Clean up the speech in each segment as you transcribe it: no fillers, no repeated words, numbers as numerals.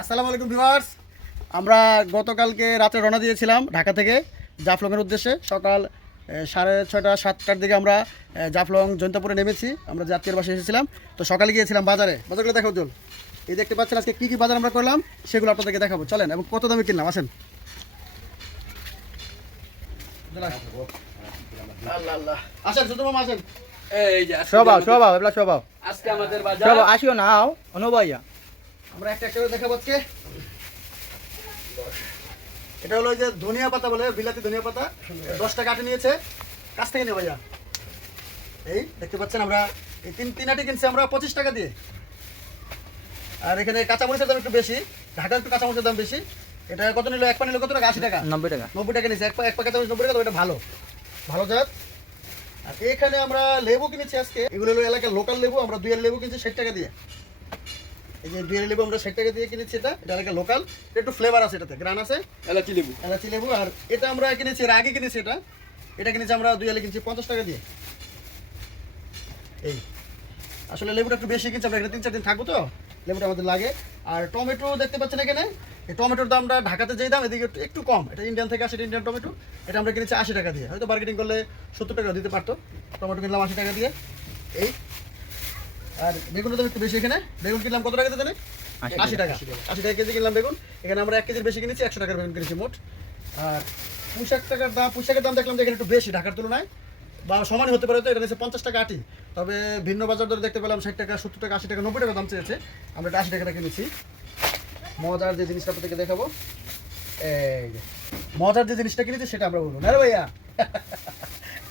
আসসালামু আলাইকুম ভিউয়ার্স, আমরা গতকালকে রাতে রওনা দিয়েছিলাম ঢাকা থেকে জাফলংয়ের উদ্দেশ্যে। সকাল 6:30 7টার দিকে আমরা জাফলং জৈন্তপুরে নেমেছি। আমরা জাতীয় বাসে এসেছিলাম। তো সকালে গিয়েছিলাম বাজারগুলো দেখাবো। চল, এই দেখতে পাচ্ছেন আজকে কী কী বাজার আমরা করলাম সেগুলো আপনাদেরকে দেখাবো। চলেন, এবং কত দামে কিনলাম আসেন। আল্লাহ আল্লাহ, আসেন ছোট মামা আসেন। এই যে স্বভাব আজকে আমাদের বাজার আসিও নাও অনুভাইয়া। আমরা একটা একটা করে দেখাবো আজকে। এটা হলো ওই যে ধনিয়া পাতা বলে, বিলাতি ধনিয়া পাতা। 10 টাকা আটি নিয়েছে, কাছ থেকে নিয়ে ভাইয়া। এই দেখতে পাচ্ছেন আমরা এই তিন আটি কিনছি আমরা 25 টাকা দিয়ে। আর এখানে কাঁচামরিচের দাম একটু বেশি, ঢাকা একটু কাঁচামরিচের দাম বেশি। এটা কত নিল? এক পা নিল কত টাকা? 80 টাকা। 90 টাকা নিয়েছে। এক পা কাঁচামরিচ 90 টাকা। তো এটা ভালো জাত। আর এখানে আমরা লেবু কিনেছি আজকে। এগুলো হলো এলাকার লোকাল লেবু। আমরা 2 লেবু কিনছি 60 টাকা দিয়ে। এই যে 2 লেবু আমরা 60 টাকা দিয়ে কিনেছি। এটা এলাকার লোকাল, একটু ফ্লেভার আছে, এটাতে গ্রান আছে, এলাচি লেবু। আর এটা আমরা কিনেছি, এর আগে কিনেছি এটা কিনেছি আমরা 2 কিনছি 50 টাকা দিয়ে। এই আসলে লেবুটা একটু বেশি কিনছি আমরা, এখানে 3-4 দিন থাকবো তো লেবুটা আমাদের লাগে। আর টমেটো দেখতে পাচ্ছেন এখানে, এই টমেটোর দামটা ঢাকাতে যেই দাম এদিকে একটু কম। এটা ইন্ডিয়ান থেকে আসে, ইন্ডিয়ান টমেটো। এটা আমরা কিনেছি 80 টাকা দিয়ে। হয়তো মার্কেটিং করলে 70 টাকা দিতে পারতো। টমেটো কিনলাম 80 টাকা দিয়ে। এই আর বেগুনের দাম একটু বেশি। এখানে বেগুন কিনলাম কত টাকা জানেন? 80 টাকা। 80 টাকা কেজি কিনলাম বেগুন। এখানে আমরা 1 কেজির বেশি কিনেছি, 100 টাকার বেগুন কিনেছি মোট। আর পুঁইশাকের দাম দেখলাম যে এখানে একটু বেশি ঢাকার তুলনায়, বা সমানই হতে পারে। তো এটা নিচ্ছে 50 টাকা আটি। তবে ভিন্ন বাজার দরে দেখতে পেলাম 60 টাকা, 70 টাকা, 80 টাকা, 90 টাকা দাম চেয়েছে। আমরা এটা 80 টাকা কিনেছি। মজার যে জিনিসটা আপনাদেরকে দেখাবো, এই যে মজার যে জিনিসটা কিনেছি সেটা আমরা বলবো না রে ভাইয়া।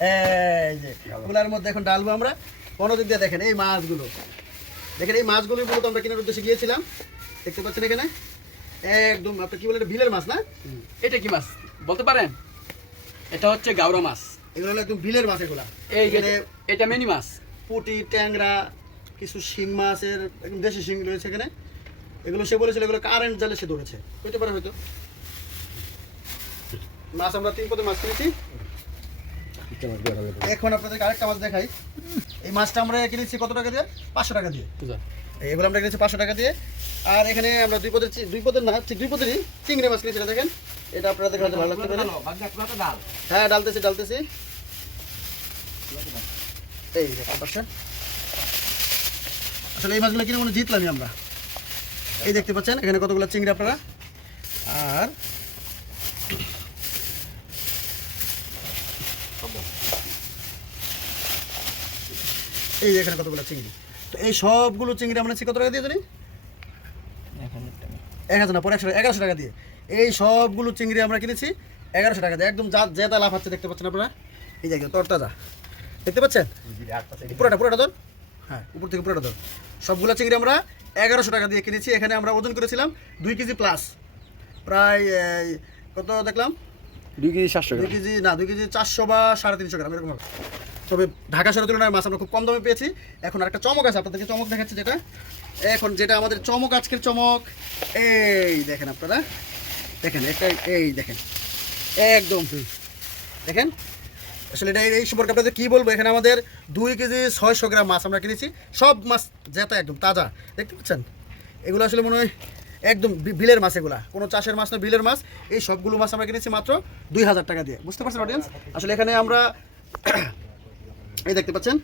এই যে কুলার মধ্যে এখন ডালবো আমরা। কোনো দিক দিয়ে দেখেন এই মাছগুলো, দেখেন এই মাছগুলোর মূলত আমরা কেনার উদ্দেশ্যে গিয়েছিলাম। দেখতে পাচ্ছেন এখানে একদম আপনি কি বলেন, বিলের মাছ না? এটা কি মাছ বলতে পারেন? এটা হচ্ছে গাওরা মাছ। এগুলো হলো একদম বিলের মাছ। এগুলা এইখানে এটা মিনি মাছ, পুঁটি, ট্যাংরা, কিছু শিং মাছের একদম দেশি শিং রয়েছে এখানে। এগুলো সে বলেছিল এগুলো কারেন্ট জালে সে ধরেছে, হইতে পারে হয়তো। মাছ আমরা 3 পদের মাছ কিনেছি। এখন আপনাদেরকে আরেকটা মাছ দেখাই। এই মাছটা আমরা কিনেছি কত টাকা দিয়ে? 500 টাকা দিয়ে। এগুলো আমরা কিনেছি 500 টাকা দিয়ে। আর এখানে আমরা 2 পদের না, ঠিক 2 পদেরই চিংড়ি মাছ কিনেছি। দেখেন, এটা আপনাদের হয়তো ভালো লাগতে পারে। হ্যাঁ, ডালতেছি। এই দেখতে পাচ্ছেন, আসলে এই মাছগুলো কিনে মনে জিতলামই আমরা। এই দেখতে পাচ্ছেন এখানে কতগুলো চিংড়ি আপনারা। আর এই এখানে কতগুলো চিংড়ি। তো এই সবগুলো চিংড়ি আমরা কত টাকা দিয়ে জানি? 1000 না, পরে 1100 টাকা দিয়ে। এই সবগুলো চিংড়ি আমরা কিনেছি 1100 টাকা দিয়ে। একদম জেতা লাভ হচ্ছে, দেখতে পাচ্ছেন আপনারা। এই জায়গায় তরতাজা দেখতে পাচ্ছেন, পুরোটা ধর। হ্যাঁ, উপর থেকে পুরোটা ধর। সবগুলো চিংড়ি আমরা 1100 টাকা দিয়ে কিনেছি। এখানে আমরা ওজন করেছিলাম 2 কেজি প্লাস, প্রায় কত দেখলাম 2 কেজি 700 গ্রাম। 2 কেজি না, 2 কেজি 400 বা 350 গ্রাম এরকম হবে। তবে ঢাকা শহরের তুলনায় মাছ আমরা খুব কম দামে পেয়েছি। এখন একটা চমক আছে, আপনাদেরকে চমক দেখাচ্ছি। যেটা আমাদের চমক, আজকের চমক, এই দেখেন আপনারা, দেখেন একটা, এই দেখেন একদম দেখেন। আসলে এটা এই সম্পর্কে আপনাদের কী বলবো। এখানে আমাদের 2 কেজি 600 গ্রাম মাছ আমরা কিনেছি। সব মাছ জেতা, একদম তাজা, দেখতে পাচ্ছেন। এগুলো আসলে মনে হয় একদম বিলের মাছ। এগুলা কোনো চাষের মাছ না, বিলের মাছ। এই সবগুলো মাছ আমরা কিনেছি মাত্র 2000 টাকা দিয়ে। বুঝতে পারছেন অডিয়েন্স? আসলে এখানে আমরা এই দেখতে পাচ্ছেন,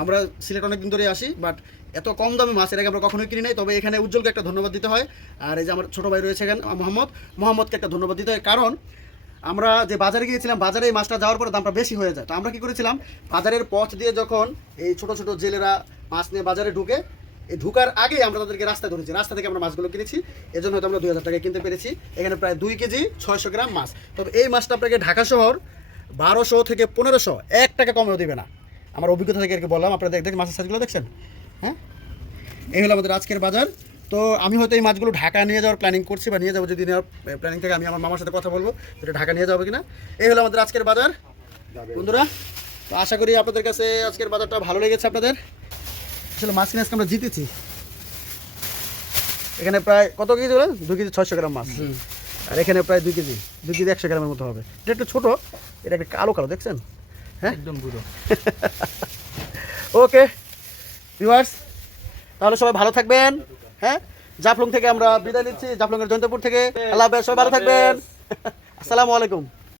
আমরা সিলেট অনেকদিন ধরে আসি, বাট এত কম দামে মাছ এর আগে আমরা কখনোই কিনি নাই। তবে এখানে উজ্জ্বলকে একটা ধন্যবাদ দিতে হয়। আর এই যে আমার ছোটো ভাই রয়েছে এখানে মোহাম্মদকে একটা ধন্যবাদ দিতে হয়। কারণ আমরা যে বাজারে গিয়েছিলাম, বাজারে এই মাছটা যাওয়ার পরে দামটা বেশি হয়ে যায়। তো আমরা কী করেছিলাম, বাজারের পথ দিয়ে যখন এই ছোটো ছোটো জেলেরা মাছ নিয়ে বাজারে ঢুকে, এই ঢুকার আগেই আমরা তাদেরকে রাস্তায় ধরেছি। রাস্তা থেকে আমরা মাছগুলো কিনেছি। এজন্য হয়তো আমরা 2000 টাকায় কিনতে পেরেছি। এখানে প্রায় 2 কেজি 600 গ্রাম মাছ। তবে এই মাছটা আপনাকে ঢাকা শহর 1200 থেকে 1500 1 টাকা কমেও দেবে না। আমার অভিজ্ঞতা থেকে আর কি বললাম। আপনারা দেখেন মাছের সাইজগুলো দেখছেন। হ্যাঁ, এই হলো আমাদের আজকের বাজার। তো আমি হয়তো এই মাছগুলো ঢাকা নিয়ে যাওয়ার প্ল্যানিং করছি, বা নিয়ে যাবো। যদি নেওয়ার প্ল্যানিং থেকে আমি আমার মামার সাথে কথা বলবো যেটা ঢাকা নিয়ে যাবো কিনা। এই হলো আমাদের আজকের বাজার বন্ধুরা। তো আশা করি আপনাদের কাছে আজকের বাজারটা ভালো লেগেছে আপনাদের। আসলে মাছ কিনে আজকে আমরা জিতেছি। এখানে প্রায় কত কেজি বলেন? 2 কেজি 600 গ্রাম মাছ। আর এখানে প্রায় 2 কেজি 100 গ্রামের মতো হবে। এটা একটু ছোটো, এটা একটা কালো দেখছেন? হ্যাঁ, একদম পুরো। ওকে ভিউয়ার্স, তাহলে সবাই ভালো থাকবেন। হ্যাঁ, জাফলং থেকে আমরা বিদায় নিচ্ছি, জাফলংয়ের জয়ন্তপুর থেকে। আল্লাহ হাফেজ, সবাই ভালো থাকবেন। আসসালামু আলাইকুম।